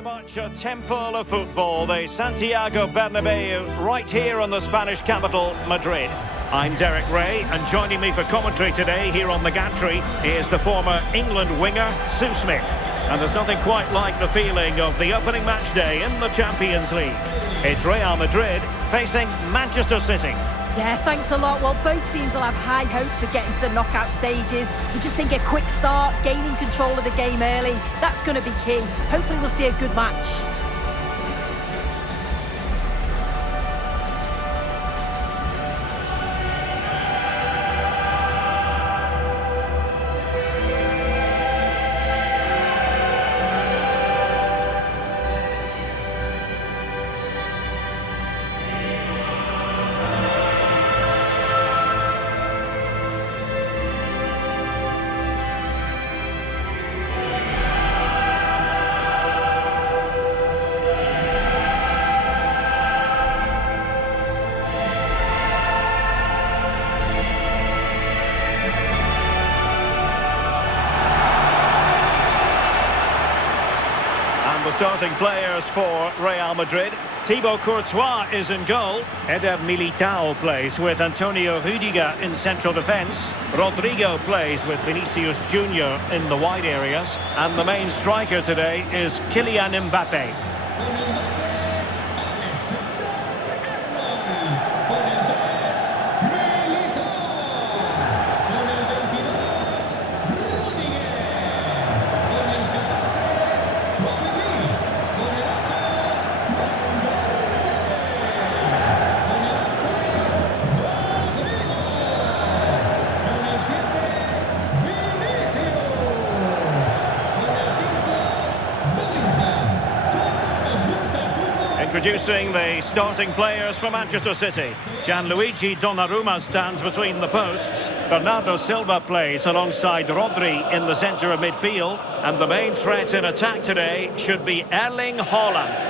Very much a temple of football, the Santiago Bernabeu, right here on the Spanish capital, Madrid. I'm Derek Ray, and joining me for commentary today here on the gantry is the former England winger, Sue Smith. And there's nothing quite like the feeling of the opening match day in the Champions League. It's Real Madrid facing Manchester City. Yeah, thanks a lot. Well, both teams will have high hopes of getting to the knockout stages. We just think a quick start, gaining control of the game early, that's going to be key. Hopefully we'll see a good match. The starting players for Real Madrid. Thibaut Courtois is in goal. Eder Militao plays with Antonio Rudiger in central defence. Rodrigo plays with Vinicius Junior in the wide areas. And the main striker today is Kylian Mbappe. Introducing the starting players for Manchester City. Gianluigi Donnarumma stands between the posts. Bernardo Silva plays alongside Rodri in the centre of midfield. And the main threat in attack today should be Erling Haaland.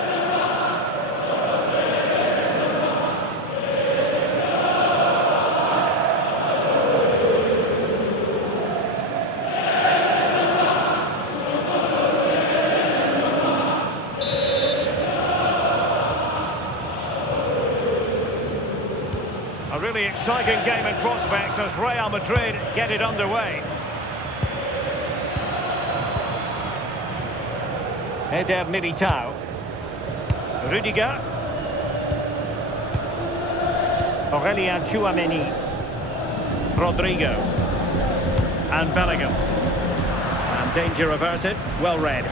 A really exciting game in prospect as Real Madrid get it underway. Eder Militao. Rudiger. Aurelien Tchouameni. Rodrigo. And Bellingham. And danger averted. Well read.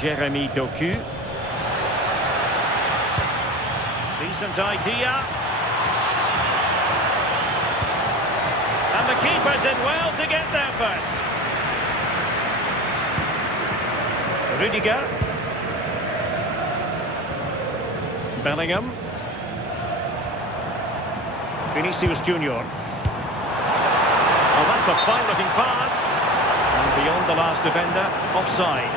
Jeremy Doku. Decent idea. And the keeper did well to get there first. Rudiger. Bellingham. Vinicius Junior. Oh, that's a fine-looking pass. And beyond the last defender, offside.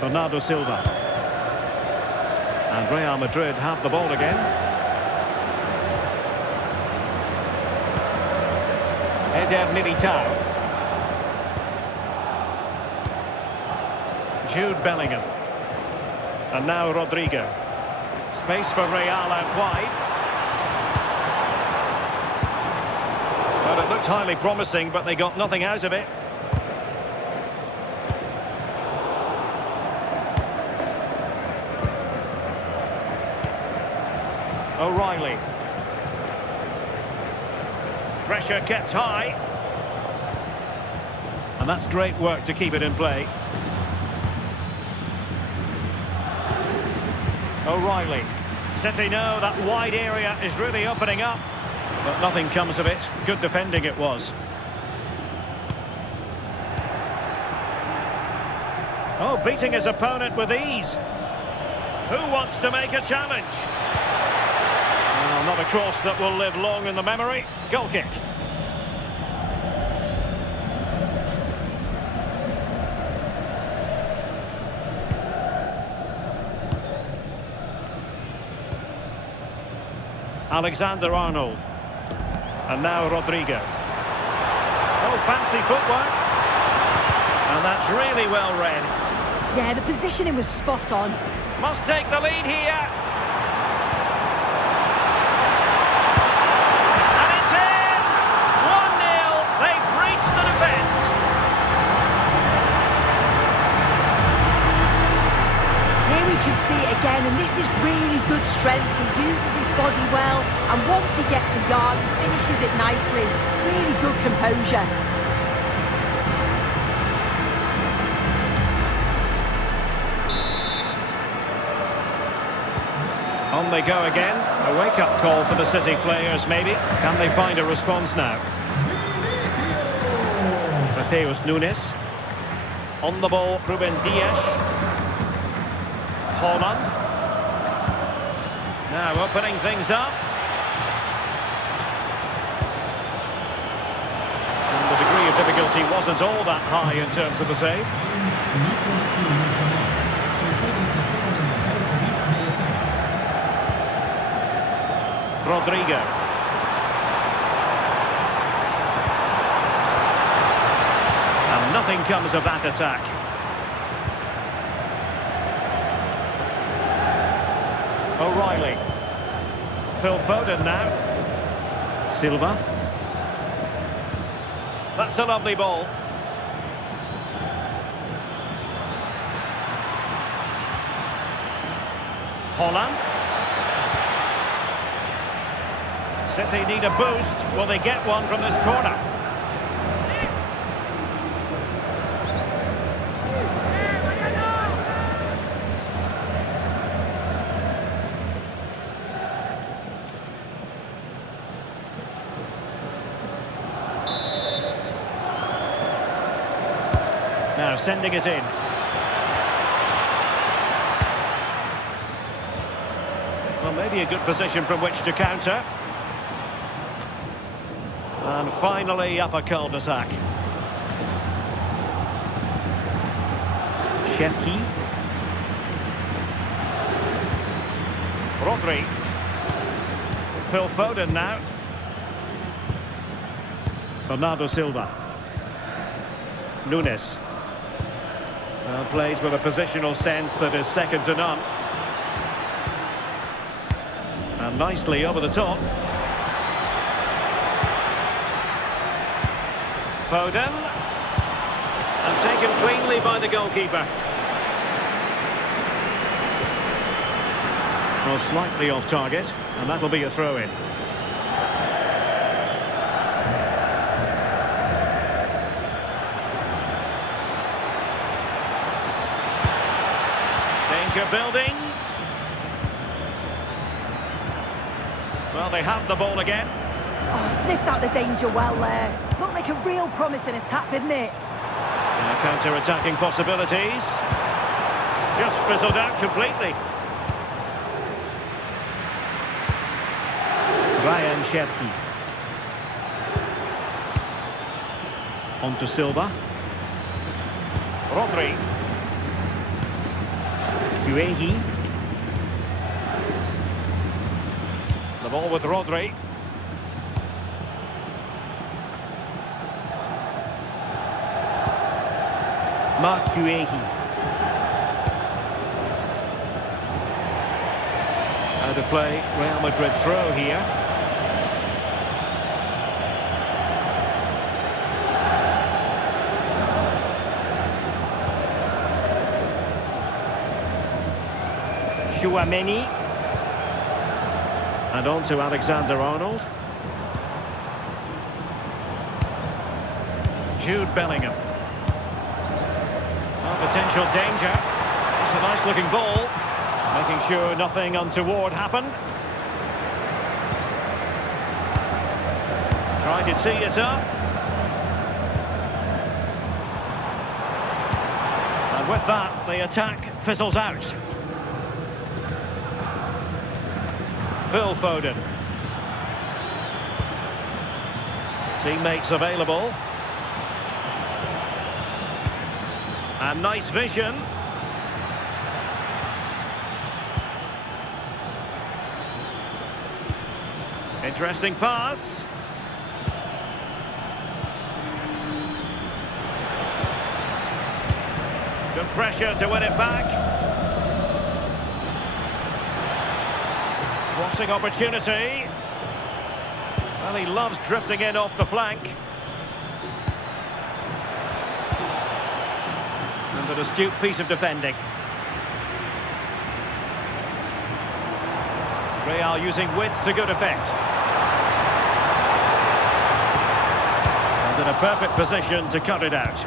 Bernardo Silva. And Real Madrid have the ball again. Eder Militao. Jude Bellingham. And now Rodrigo. Space for Real out wide. Well, it looked highly promising, but they got nothing out of it. O'Reilly. Pressure kept high. And that's great work to keep it in play. O'Reilly. City know that wide area is really opening up. But nothing comes of it. Good defending it was. Oh, beating his opponent with ease. Who wants to make a challenge? Well, not a cross that will live long in the memory. Goal kick. Alexander-Arnold. And now Rodrigo. Oh, fancy footwork. And that's really well read. Yeah, the positioning was spot on. Must take the lead here. And it's in! 1-0. They've breached the defence. Here we can see it again, and this is really good strength. He uses his body well, and once he gets a yard, he finishes it nicely. Really good composure. On they go again. A wake-up call for the City players, maybe. Can they find a response now? Mateus Nunes. On the ball, Ruben Dias. Holland. Now opening things up. And the degree of difficulty wasn't all that high in terms of the save. Rodrigo. And nothing comes of that attack. O'Reilly. Phil Foden now. Silva. That's a lovely ball. Holland. City need a boost. Will they get one from this corner? Now sending it in. Well, maybe a good position from which to counter. And finally up a cul-de-sac. Cherki. Rodri. Phil Foden now. Bernardo Silva. Nunes. Well, plays with a positional sense that is second to none. And nicely over the top. Foden. And taken cleanly by the goalkeeper. Well, slightly off target, and that'll be a throw-in. Danger building. Well, they have the ball again. Oh, sniffed out the danger well there. Looked like a real promising attack, didn't it? Counter-attacking possibilities. Just fizzled out completely. Ryan Cherki. On to Silva. Rodri. Guehi. The ball with Rodri. Marc Guehi. Out of play, Real Madrid throw here. Chouameni. And on to Alexander-Arnold. Jude Bellingham. Well, potential danger. It's a nice looking ball. Making sure nothing untoward happened. Trying to tee it up. And with that, the attack fizzles out. Phil Foden. Teammates available. And nice vision. Interesting pass. Good pressure to win it back. Crossing opportunity. Well, he loves drifting in off the flank. And an astute piece of defending. Real using width to good effect. And in a perfect position to cut it out.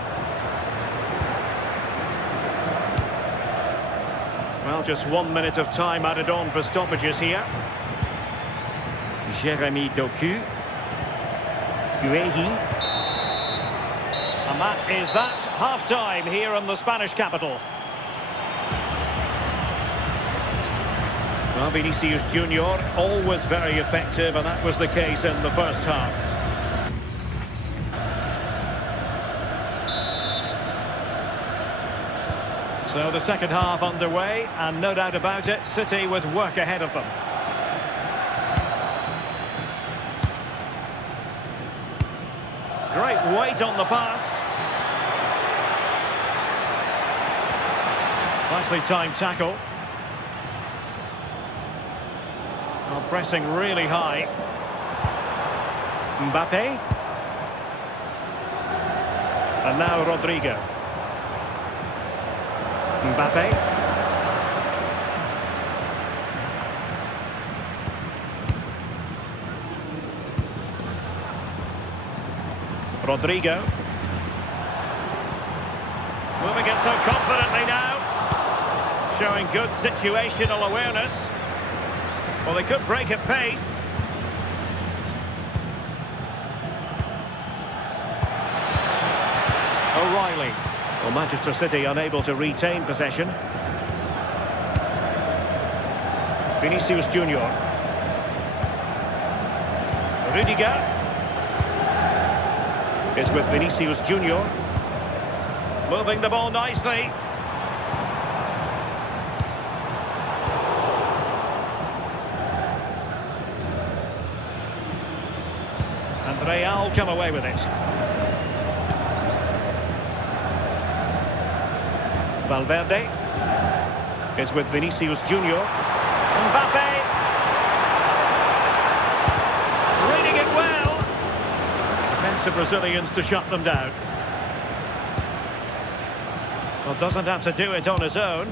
Well, just 1 minute of time added on for stoppages here. Jeremy Doku. Guehi. And that is that. Half-time here in the Spanish capital. Well, Vinicius Junior, always very effective, and that was the case in the first half. So the second half underway, and no doubt about it, City with work ahead of them. Great weight on the pass. Nicely timed tackle. Well, pressing really high. Mbappe. And now Rodrigo. Mbappe. Rodrigo. Moving it so confidently now. Showing good situational awareness. Well, they could break at pace. O'Reilly. Well, Manchester City unable to retain possession. Vinicius Junior. Rudiger is with Vinicius Junior. Moving the ball nicely. And Real come away with it. Valverde is with Vinicius Junior. Mbappe reading it well. Defensive Brazilians to shut them down. Well, doesn't have to do it on his own.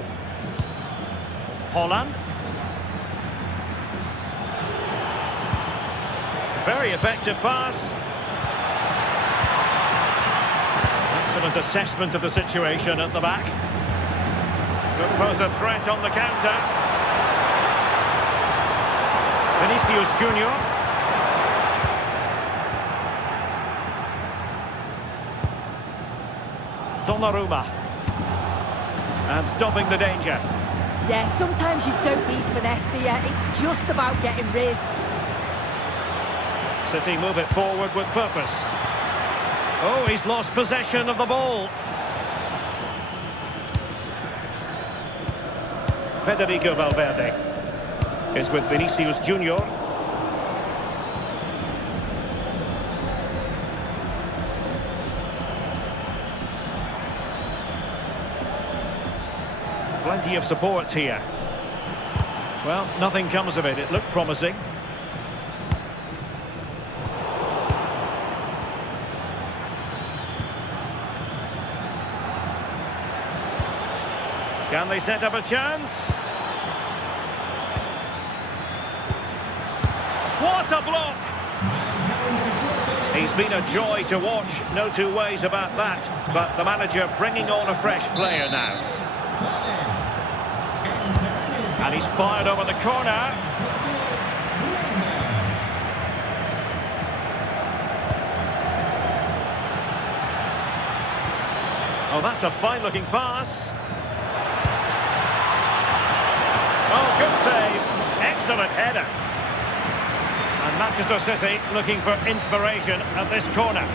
Holland. Very effective pass. Excellent assessment of the situation at the back. Could pose a threat on the counter. Vinicius Junior. Donnarumma. And stopping the danger. Yeah, sometimes you don't need finesse, do you? It's just about getting rid. City move it forward with purpose. Oh, he's lost possession of the ball. Federico Valverde is with Vinicius Junior. Plenty of support here. Well, nothing comes of it. It looked promising. Can they set up a chance? What a block! He's been a joy to watch, no two ways about that. But the manager bringing on a fresh player now. And he's fired over the corner. Oh, that's a fine-looking pass. Oh, good save. Excellent header. And And Manchester City looking for inspiration at this corner.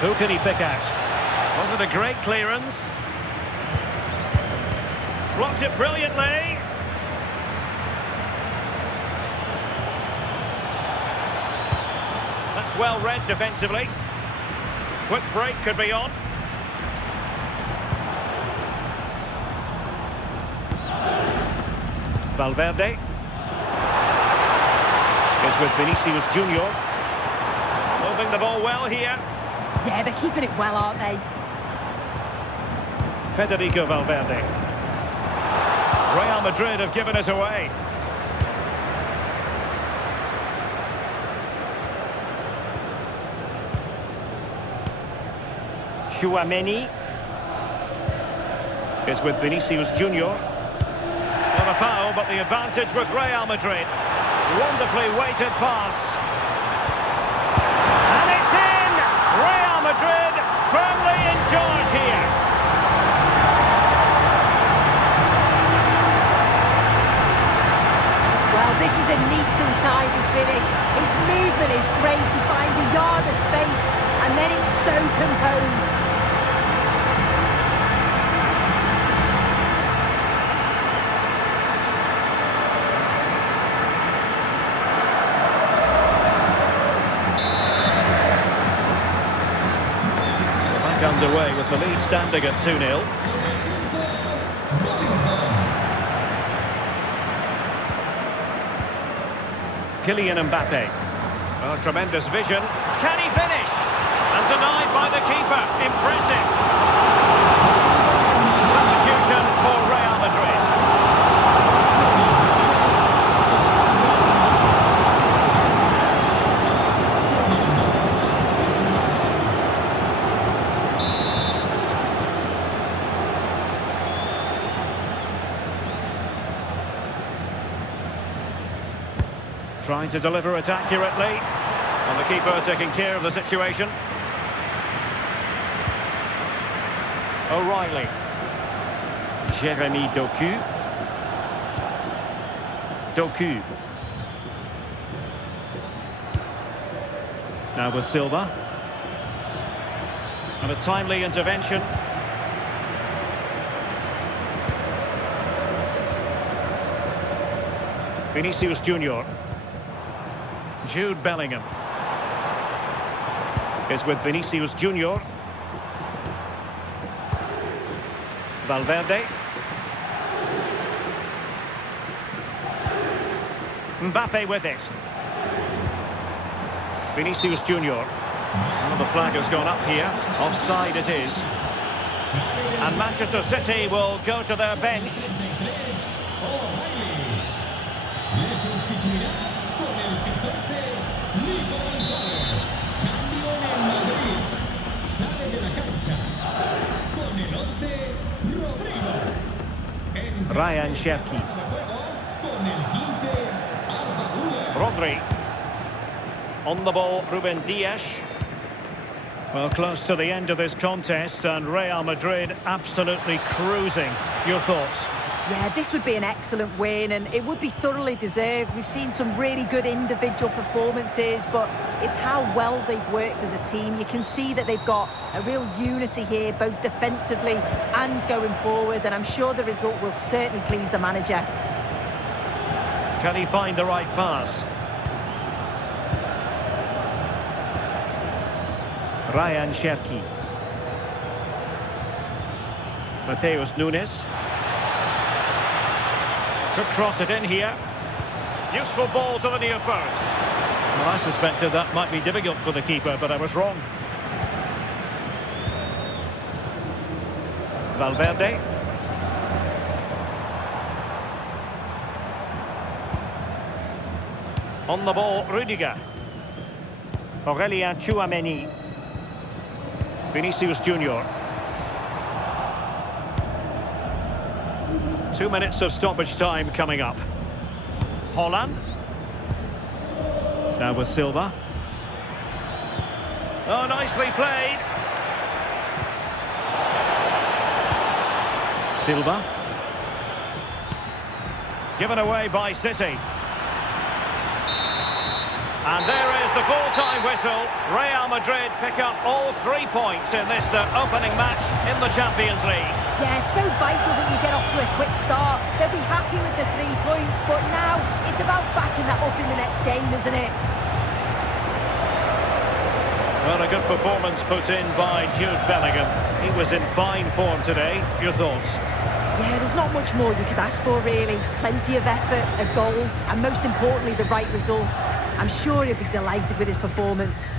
Who can he pick out? Was it a great clearance? Blocked it brilliantly. That's well read defensively. Quick break could be on. Valverde is with Vinicius Junior. Moving the ball well here. Yeah, they're keeping it well, aren't they? Federico Valverde. Real Madrid have given us away. Tchouaméni is with Vinicius Junior. Not a foul, but the advantage with Real Madrid. Wonderfully weighted pass. And it's in! Real Madrid firmly in charge here. Well, this is a neat and tidy finish. His movement is great. He finds a yard of space, and then it's so composed. Underway with the lead standing at 2-0. Kylian Mbappe. Oh, tremendous vision. Can he finish? And denied by the keeper. Impressive. Substitution for Real Madrid. Trying to deliver it accurately. And the keeper taking care of the situation. O'Reilly. Jeremy Doku. Doku. Now with Silva. And a timely intervention. Vinicius Junior. Jude Bellingham is with Vinicius Junior. Valverde. Mbappe with it. Vinicius Junior. Well, the flag has gone up here. Offside it is. And Manchester City will go to their bench. Ryan Cherki. Rodri. On the ball, Ruben Dias. Well, close to the end of this contest, and Real Madrid absolutely cruising. Your thoughts? Yeah, this would be an excellent win, and it would be thoroughly deserved. We've seen some really good individual performances, but it's how well they've worked as a team. You can see that they've got a real unity here, both defensively and going forward, and I'm sure the result will certainly please the manager. Can he find the right pass? Ryan Cherki. Mateus Nunes. Could cross it in here. Useful ball to the near post. Well, I suspected that might be difficult for the keeper, but I was wrong. Valverde. On the ball, Rüdiger. Aurélien Tchouaméni. Vinicius Junior. 2 minutes of stoppage time coming up. Holland. Now with Silva. Oh, nicely played. Silva. Given away by City. And there is the full-time whistle. Real Madrid pick up all 3 points in this, their opening match in the Champions League. Yeah, so vital that you get off to a quick start. They'll be happy with the 3 points, but now it's about backing that up in the next game, isn't it? Well, a good performance put in by Jude Bellingham. He was in fine form today. Your thoughts? Yeah, there's not much more you could ask for, really. Plenty of effort, a goal, and most importantly, the right result. I'm sure he'll be delighted with his performance.